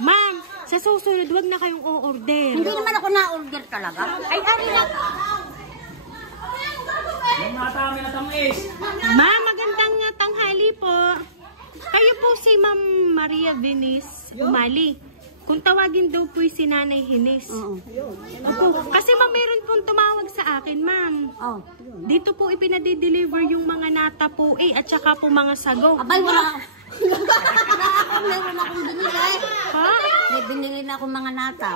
Ma'am, sa susunod, wag na kayong o-order. Hindi naman ako na-order talaga. Ay, ari na. Ma'am, magandang tanghali po. Kayo po si Ma'am Maria Venice Umali. Kung tawagin daw po si Nanay Hines. Opo. Kasi ma'am, meron pong tumawag sa akin, ma'am. Dito po ipinadi-deliver yung mga nata po at saka po mga sago. Abay, wala. Meron akong binili. Ha? May binili na akong mga nata.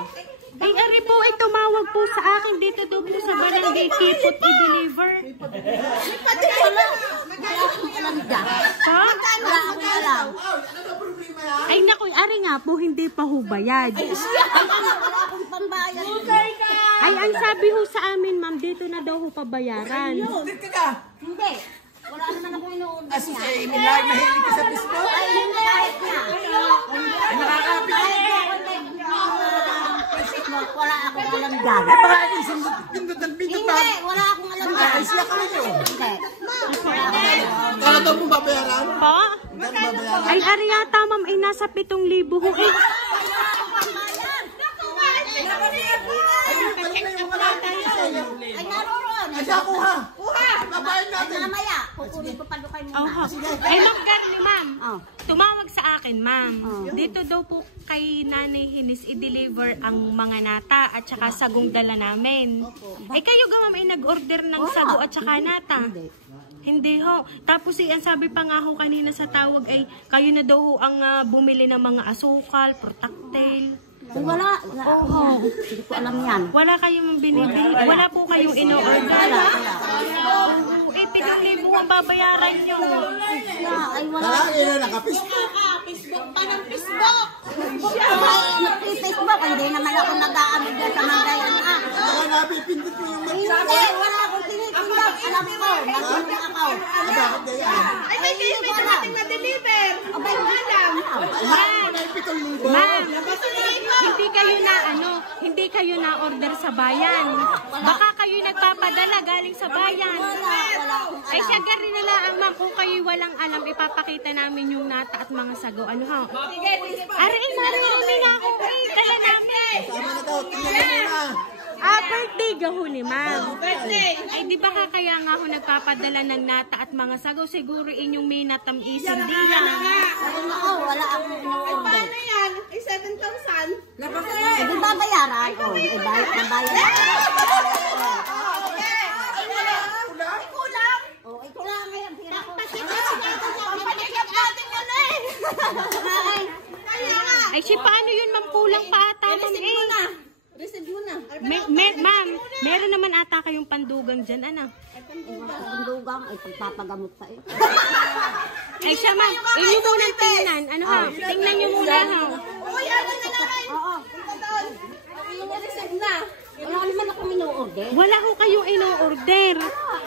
Ay, ari po ay tumawag po sa akin dito daw po sa barangay Kipot i-deliver. Wala akong alam dyan. Ha? Wala akong alam. Ay, naku, ari nga po, hindi pa ho bayad. Wala akong pambayad. Ay, ang sabi ho sa amin, ma'am, dito na daw ho pabayaran. Hindi. Wala naman akong ino-order Asus niya. ay Emilar, mahilig ka sa Facebook? Ay, hindi kahit na. Ay, nakakapit ka. Wala akong alam dyan. Ay, baka isang pindot ng pindot pa. Hindi, wala akong alam dyan. Ay, siya ka nyo. Hindi. Kala daw mo babayaran? Ha? Magkano babayaran? Ay, ari yata, ma'am, ay nasa 7,000 ho. Eh, Ay, naroon. Ay, siya kuha. Kuha! Babayan natin. Mamaya, kukunin ko pa doon kayo muna. ay, ma'am, Garni, ma'am. Oh. Tumawag sa akin, ma'am. Dito daw po kay Nanay Hines i-deliver ang mga nata at saka sagong dala namin. Eh, kayo ga, ma'am, ay nag-order ng sago at saka nata. Hindi ho. Tapos ang sabi pa nga ho kanina sa tawag ay kayo na daw ho ang bumili ng mga asukal, protactile. Ay, wala. Wala ako. Hindi ko alam yan. Wala kayong binibili. Wala po kayong ino-order. Oo, 7,000 ang babayaran nyo. Ay, wala. Lalaki na nakapis. Facebook pa ng Facebook. Nag-Facebook. Hindi naman ako nag-aamig dyan sa mga yan. Baka napipindot mo yung Hindi, wala akong tinitindak. Alam ko. Nagpunong ako. bakit ganyan? Ay, may kaibigan natin na-deliver. Abay, alam. Lahat na yung 7,000. Ma'am, hindi kayo na order sa bayan. Baka kayo nagpapadala galing sa bayan. Ay, siya rin na lang, ma'am, kung kayo walang alam, ipapakita namin yung nata at mga sago. Ano ha? Aray, marami na ako. Kaya namin. Tama na daw, tingnan mo muna. Birthday gaho ni ma'am. Ay, di ba kaya nga ako nagpapadala ng nata at mga sago? Siguro inyong may natamisin diyan. Ako, wala akong ino-order. Paano yan? Ay, 7,000? Eh, di ba bayaran? O, eh, bayad na bayad. O, ay, kulang ngayon. Pira ko. Panikap natin yan eh! Ay, si paano yun, ma'am? Kulang pa ata, ma'am eh. Receive mo na. Ma'am, meron naman ata kayong pandugang dyan, ano? Pandugang, ay, pagpapagamot sa iyo. Ay, siya, ma'am. Inyo muna tingnan. Ano ha? Tingnan nyo muna, ha? Uy, ano na naman? Oo. Punta doon. I-receive na. Wala naman akong ino-order. Wala ho kayong ino-order.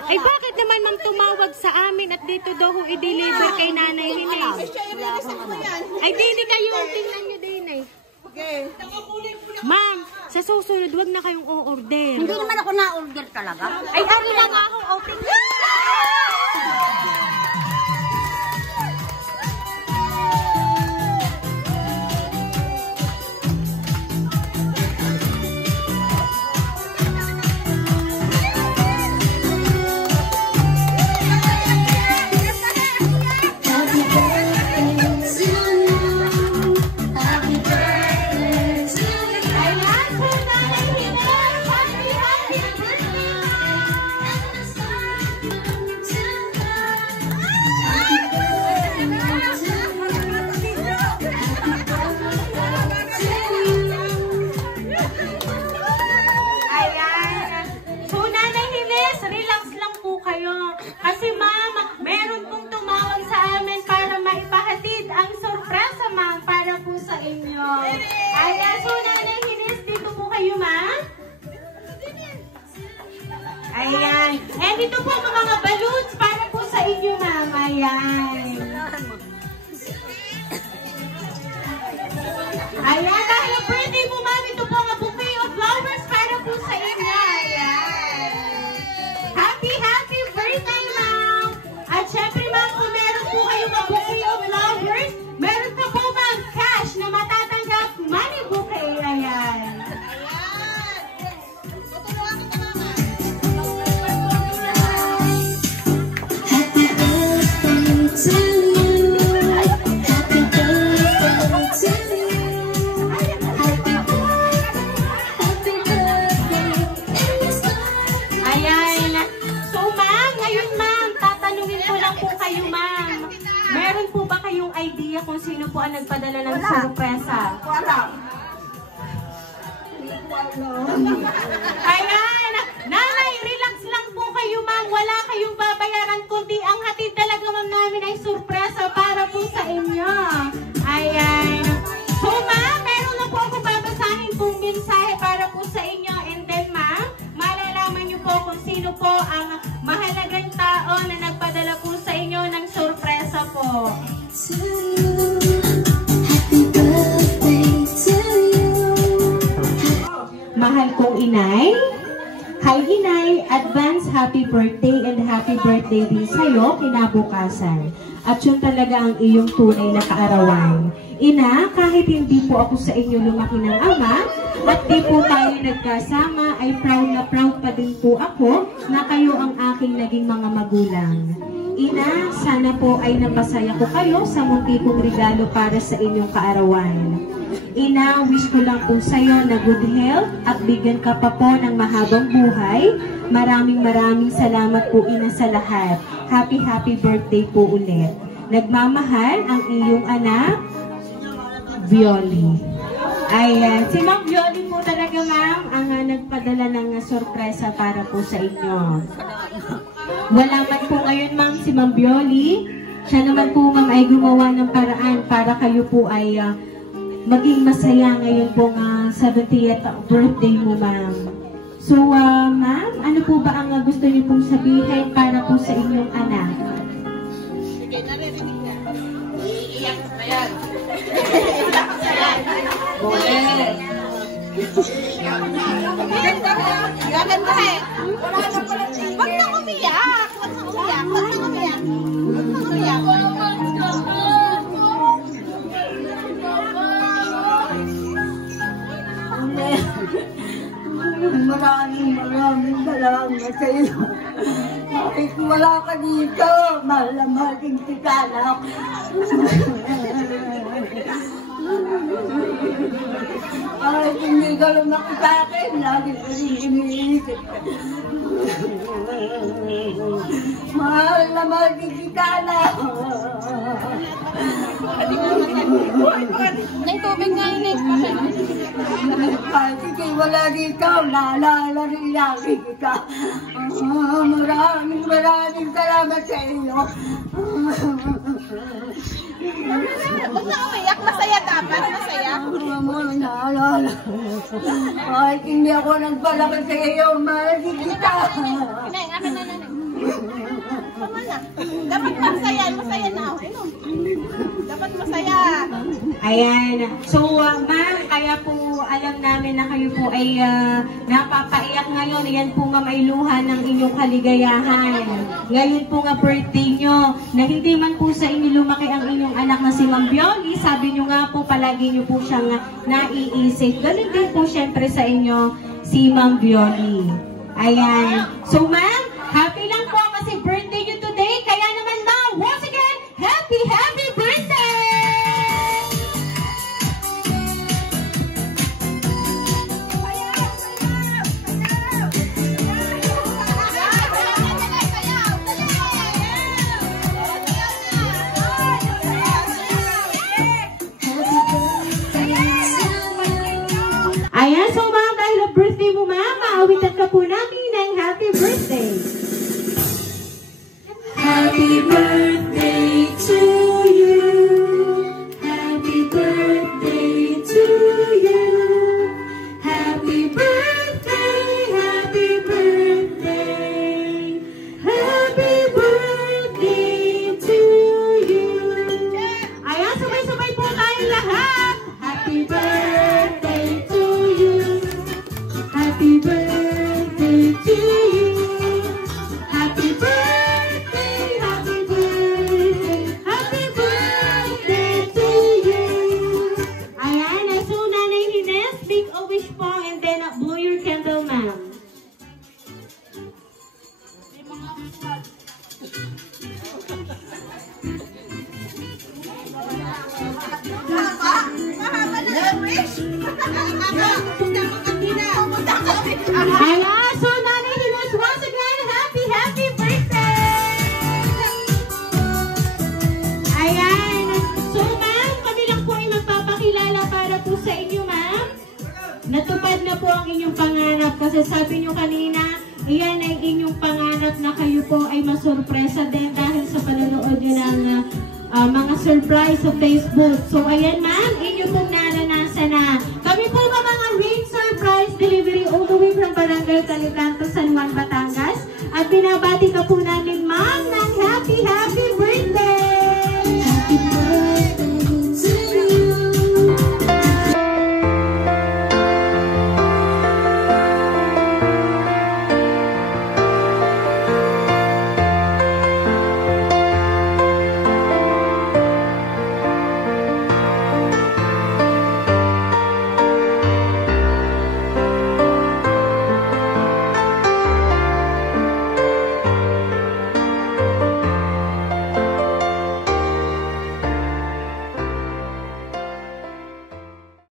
Ay, bakit naman, ma'am, tumawag sa amin at dito daw ho i-deliver kay Nanay Hines? Siya yung i-receive mo yan. Ay, di kayo. Tingnan nyo din, eh. Okay. Ma'am, sa susunod, wag na kayong o-order. Hindi naman ako na-order talaga. Ay, ari na nga ho. O, tingnan. Kasi ma'am, meron pong tumawag sa amin para maipahatid ang sorpresa ma'am para po sa inyo. Ayan, so Nanay Hines, dito po kayo ma'am. Ayan. And dito po mga balloons para po sa inyo ma'am. Ayan. Ayan, dahil ang birthday mo ma'am, ito po ang bouquet of flowers para po sa inyo. Ayan. Happy birthday ma'am! At syempre ma'am, kung meron po kayong bouquet of flowers, meron pa po ma'am cash na matatanggap sorpresa? Wala. Ayan! Nanay, relax lang po kayo, ma'am. Wala kayong babayaran, kundi ang hatid talaga, ma'am, namin ay sorpresa para po sa inyo. Ayan. So, ma'am, meron na po ako babasahin pong mensahe para po sa inyo. And then, ma'am, malalaman niyo po kung sino po ang mahalagang tao na nagpadala po sa inyo ng sorpresa po. Mahal kong inay, hi inay, advance happy birthday and happy birthday din sa'yo kinabukasan. At yun talaga ang iyong tunay na kaarawan. Ina, kahit hindi po ako sa inyo lumaki ng ama, at di po tayo nagkasama, ay proud na proud pa din po ako na kayo ang aking naging mga magulang. Ina, sana po ay napasaya ko kayo sa munti kong regalo para sa inyong kaarawan. Ina, wish ko lang po sa'yo na good health at bigyan ka pa po ng mahabang buhay. Maraming salamat po, Ina, sa lahat. Happy birthday po ulit. Nagmamahal ang iyong anak, Violi. Ayan, si Ma'am Violi po talaga, ma'am, ang nagpadala ng sorpresa para po sa inyo. Wala man po ngayon, ma'am, si Ma'am Violi. Siya naman po, ma'am, ay gumawa ng paraan para kayo po ay maging masaya ngayon pong 70th birthday mo, ma'am. So, ma'am, ano po ba ang gusto niyo pong sabihin para po sa inyong anak? Sige, naririnig na. Iiyak na yan. Iiyak na yan. Gaganda eh. Wag na umiyak. Wag na umiyak. Wag na umiyak. Wag na umiyak. Maraming salamat sa iyo. Kahit wala ka dito, mahal na mahal din kita, anak. Kahit hindi ka lumaki sa akin, lagi ko rin iniisip. Mahal na mahal din kita, anak. Nay, tubig nga yun eh. Kahit hindi wala dito, naalala rin lagi kita. Maraming salamat sa iyo. Huwag na umiyak. Masaya dapat. Masaya. Naalala. Kahit hindi ako nagpalaki sa iyo, mahal kita. Nay, akin na. Tama na. Dapat masaya. Masaya na. Ano? Dapat masaya. Ayan. So, ma'am, kaya po alam namin na kayo po ay napapaiyak ngayon. Ayan po, ma'am, ay luha ng inyong kaligayahan. Ngayon po nga birthday nyo, na hindi man po sa inyo lumaki ang inyong anak na si Ma'am Violi. Sabi nyo nga po, palagi nyo po siyang naiisip. Ganun din po syempre sa inyo si Ma'am Violi. Ayan. So, ma'am, happy lang po kasi birthday nyo today. Kaya naman, ma'am, once again, happy birthday! Ayan, so ma'am, dahil ang birthday mo, ma'am, maawitan ka po namin ng happy birthday. Happy birthday to you. Happy birthday to you. Happy birthday, happy birthday. Happy birthday to you. Ayan, sabay-sabay po tayong lahat. Happy birthday to you. Happy birthday to you. Happy birthday, happy birthday to you. Ayan, so Nanay Ines, make a wish po and then blow your candle, ma'am. Mahaba na. Wish. na po ang inyong pangarap kasi sabi nyo kanina, iyan ay inyong pangarap na kayo po ay masurpresa din dahil sa panonood nyo ng mga surprise sa Facebook. So ayan ma'am, inyo pong naranasan na. Kami po mga ring surprise delivery all the way from Barangay Calicanto, San Juan, Batangas. At binabati ka po namin